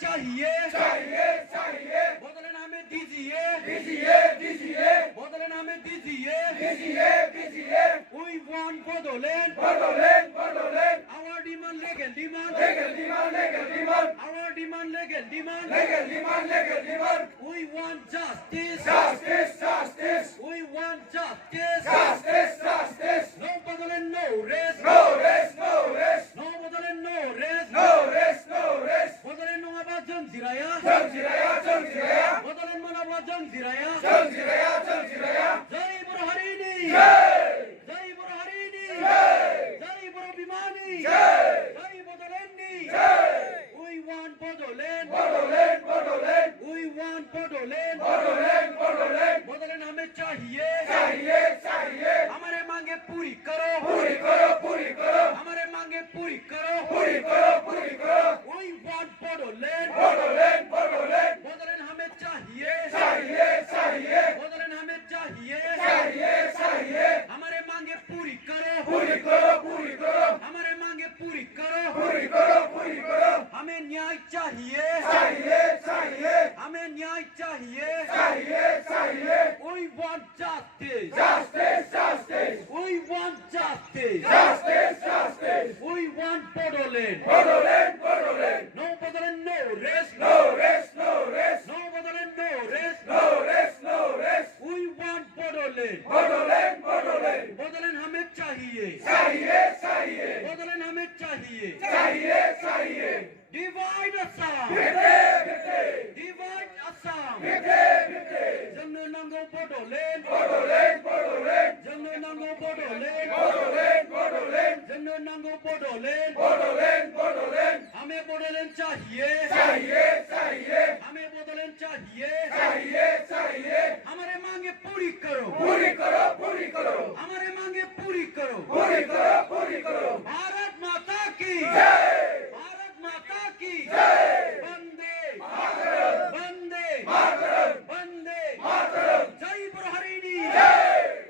चाहिए चाहिए चाहिए बदलना हमें दीजिए दीजिए दीजिए बदलना हमें दीजिए दीजिए दीजिए We want Bodoland. Bodoland Bodoland Our demand legal demand. legal demand legal demand Our demand legal demand. legal demand legal demand We want justice. justice justice We want justice. justice justice No Bodoland, no rest. no rest no rest No Bodoland, no rest. no rest no rest Bodoland no aba Jamziraya. Jamziraya Jamziraya Bodoland no aba Jamziraya. Jamziraya Jamziraya Jai Burharini. Jai Jai Burharini. Jai Jai Burabimani. Jai Jai Bodolandi. Jai We want Bodoland. Bodoland Bodoland We want Bodoland. Bodoland Bodoland Bodoland हमें चाहिए चाहिए चाहिए हमारे मांगे पूरी करो पूरी करो पूरी करो हमारे मांगे पूरी करो पूरी करो पूरी करो We want Bodoland. Bodoland Bodoland Bodoland हमें चाहिए चाहिए चाहिए Bodoland हमें चाहिए चाहिए चाहिए हमारे मांगे पूरी करो पूरी करो पूरी करो हमारे मांगे पूरी करो पूरी करो पूरी करो हमें न्याय चाहिए चाहिए चाहिए हमें न्याय चाहिए चाहिए चाहिए We want justice. justice justice We want justice. justice justice We want Bodoland. Bodoland Bodoland No Bodoland, no rest. no rest no rest No Bodoland, no rest. no rest no rest We want Bodoland. Bodoland Bodoland Bodoland हमें चाहिए चाहिए चाहिए Bodoland हमें चाहिए चाहिए चाहिए Divide Assam. बिटे बिटे Divide Assam. बिटे बिटे Jannu Nango Bodoland. Bodoland Bodoland Jannu Nango Bodoland. Bodoland Bodoland Jannu Nango Bodoland. Bodoland Bodoland हमें Bodoland चाहिए चाहिए चाहिए हमें Bodoland चाहिए चाहिए चाहिए हमारे मांगे पूरी करो पूरी करो पूरी करो हमारे मांगे पूरी करो पूरी करो पूरी करो भारत माता की जय भारत माता की जय वंदे मातरम वंदे मातरम वंदे मातरम जय बुरहरिनी जय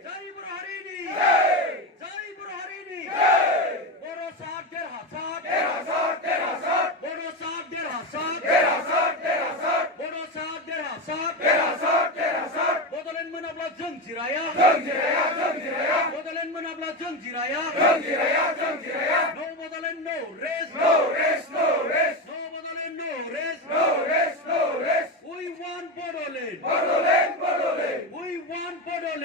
जय बुरहरिनी जय जय बुरहरिनी जय बोरो साथ डेढ़ हाथ तेरा साथ तेरा साथ बोरो साथ डेढ़ हाथ तेरा साथ तेरा साथ बोरो साथ डेढ़ हाथ तेरा साथ तेरा साथ Bodoland menabla Jamziraya जंजीरया जंजीरया Bodoland menabla Jamziraya जंजीरया जंजीरया No Bodoland, no rest. no rest no rest No Bodoland, no rest. no rest no rest We want Bodoland. Bodoland